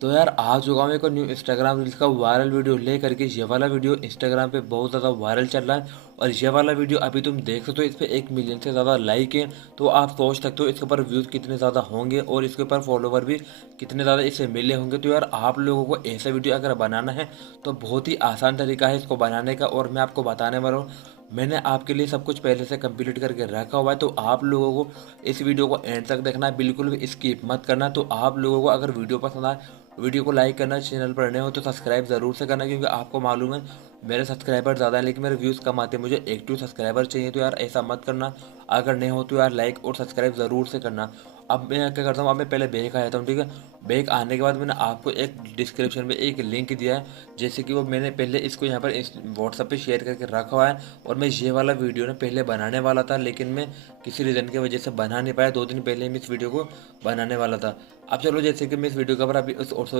तो यार आ चुका हूँ एक न्यू इंस्टाग्राम रील्स का वायरल वीडियो ले करके। ये वाला वीडियो इंस्टाग्राम पे बहुत ज़्यादा वायरल चल रहा है और ये वाला वीडियो अभी तुम देख सकते हो, इस पे 1 मिलियन से ज़्यादा लाइक है। तो आप सोच सकते हो इसके ऊपर व्यूज़ कितने ज़्यादा होंगे और इसके ऊपर फॉलोवर भी कितने ज़्यादा इसे मिले होंगे। तो यार आप लोगों को ऐसा वीडियो अगर बनाना है तो बहुत ही आसान तरीका है इसको बनाने का, और मैं आपको बताने वाला हूँ। मैंने आपके लिए सब कुछ पहले से कंप्लीट करके रखा हुआ है, तो आप लोगों को इस वीडियो को एंड तक देखना है, बिल्कुल भी स्किप मत करना। तो आप लोगों को अगर वीडियो पसंद आए, वीडियो को लाइक करना, चैनल पर नए हो तो सब्सक्राइब ज़रूर से करना, क्योंकि आपको मालूम है मेरे सब्सक्राइबर ज़्यादा है लेकिन मेरे व्यूज़ कम आते हैं, मुझे एक्टिव सब्सक्राइबर चाहिए। तो यार ऐसा मत करना, अगर नहीं हो तो यार लाइक और सब्सक्राइब ज़रूर से करना। अब मैं क्या करता हूँ, अब मैं पहले बैक आ जाता हूँ, ठीक है। बैक आने के बाद मैंने आपको एक डिस्क्रिप्शन में एक लिंक दिया है, जैसे कि वो मैंने पहले इसको यहाँ पर व्हाट्सएप पे शेयर करके रखा हुआ है। और मैं ये वाला वीडियो ना पहले बनाने वाला था, लेकिन मैं किसी रीज़न की वजह से बना नहीं पाया। 2 दिन पहले मैं इस वीडियो को बनाने वाला था। अब चलो, जैसे कि मैं इस वीडियो के ऊपर अभी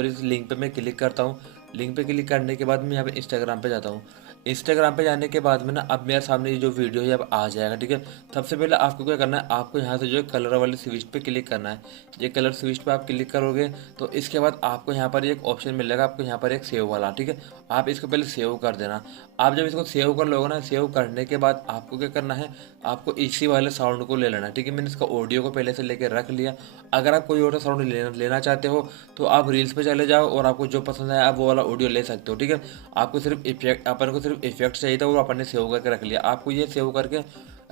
इस लिंक पे मैं क्लिक करता हूँ। लिंक पे क्लिक करने के बाद मैं यहाँ पे इंस्टाग्राम पे जाता हूँ। इंस्टाग्राम पे जाने के बाद में ना अब मेरे सामने ये जो वीडियो है अब आ जाएगा, ठीक है। सबसे पहले आपको क्या करना है, आपको यहाँ से जो है कलर वाले स्विच पे क्लिक करना है। ये कलर स्विच पे आप क्लिक करोगे तो इसके बाद आपको यहाँ पर एक ऑप्शन मिलेगा, आपको यहाँ पर एक सेव वाला, ठीक है। आप इसको पहले सेव कर देना। आप जब इसको सेव कर लोगे ना, सेव करने के बाद आपको क्या करना है, आपको इसी वाले साउंड को ले लेना है, ठीक है। मैंने इसका ऑडियो को पहले से लेके रख लिया। अगर आप कोई और साउंड लेना चाहते हो तो आप रील्स पे चले जाओ और आपको जो पसंद है आप वो वाला ऑडियो ले सकते हो, ठीक है। आपको सिर्फ इफेक्ट, अपन को सिर्फ इफेक्ट चाहिए था, वो अपन ने सेव करके रख लिया। आपको ये सेव करके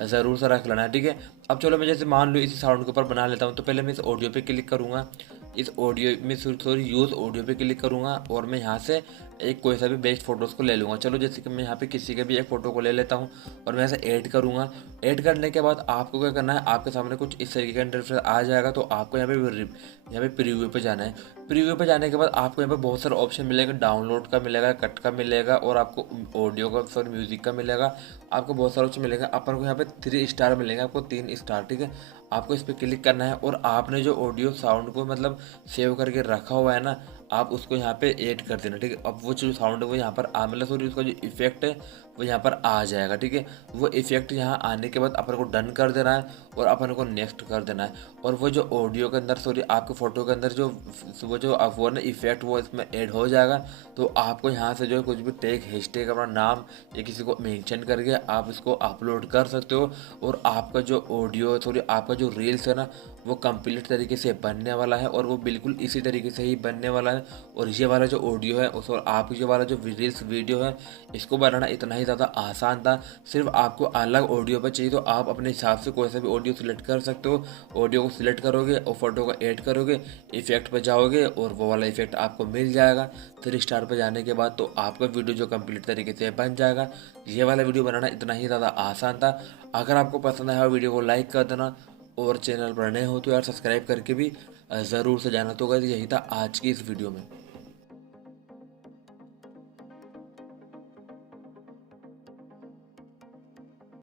ज़रूर से रख लेना है, ठीक है। अब चलो, मैं जैसे मान लो इसी साउंड के ऊपर बना लेता हूँ, तो पहले मैं इस ऑडियो पे क्लिक करूँगा। इस ऑडियो में सॉरी यूज़ ऑडियो पे क्लिक करूँगा और मैं यहाँ से एक कोई सा भी बेस्ट फोटोज़ को ले लूँगा। चलो, जैसे कि मैं यहाँ पे किसी के भी एक फ़ोटो को ले लेता हूँ और मैं ऐसे ऐड करूँगा। ऐड करने के बाद आपको क्या करना है, आपके सामने कुछ इस तरीके का इंटरफेस आ जाएगा। तो आपको यहाँ पे प्रीव्यू पे जाना है। प्रीव्यू पे जाने के बाद आपको यहाँ पे बहुत सारे ऑप्शन मिलेगा, डाउनलोड का मिलेगा, कट का मिलेगा और आपको ऑडियो का सॉरी म्यूज़िक का मिलेगा। आपको बहुत सारे ऑप्शन मिलेगा। अपन को यहाँ पे 3 स्टार मिलेंगे, आपको 3 स्टार, ठीक है। आपको इस पर क्लिक करना है और आपने जो ऑडियो साउंड को मतलब सेव करके रखा हुआ है ना, आप उसको यहाँ पे ऐड कर देना, ठीक है। अब वो जो साउंड है वो यहाँ पर आ मतलब सॉरी उसका जो इफेक्ट है वो यहाँ पर आ जाएगा, ठीक है। वो इफेक्ट यहाँ आने के बाद अपन को डन कर देना है और अपन को नेक्स्ट कर देना है। और वो जो ऑडियो के अंदर सॉरी आपके फ़ोटो के अंदर जो वो ना इफेक्ट वो इसमें ऐड हो जाएगा। तो आपको यहाँ से जो है कुछ भी टैग हैशटैग अपना नाम या किसी को मेंशन करके आप इसको अपलोड कर सकते हो। और आपका जो ऑडियो सॉरी आपका जो रील्स है ना, वो कंप्लीट तरीके से बनने वाला है और वो बिल्कुल इसी तरीके से ही बनने वाला है। और ये वाला जो ऑडियो है उस और आप ये वाला जो रील्स वीडियो है, इसको बनाना इतना ही ज़्यादा आसान था। सिर्फ आपको अलग ऑडियो पर चाहिए तो आप अपने हिसाब से कोई सा भी ऑडियो सिलेक्ट कर सकते हो। ऑडियो को सिलेक्ट करोगे और फोटो को ऐड करोगे, इफेक्ट पर जाओगे और वो वाला इफेक्ट आपको मिल जाएगा। 3 स्टार पर जाने के बाद तो आपका वीडियो जो कंप्लीट तरीके से बन जाएगा। ये वाला वीडियो बनाना इतना ही ज़्यादा आसान था। अगर आपको पसंद आया वीडियो को लाइक कर देना और चैनल पर नए हो तो यार सब्सक्राइब करके भी ज़रूर से जाना। तो गाइस, यही था आज की इस वीडियो में।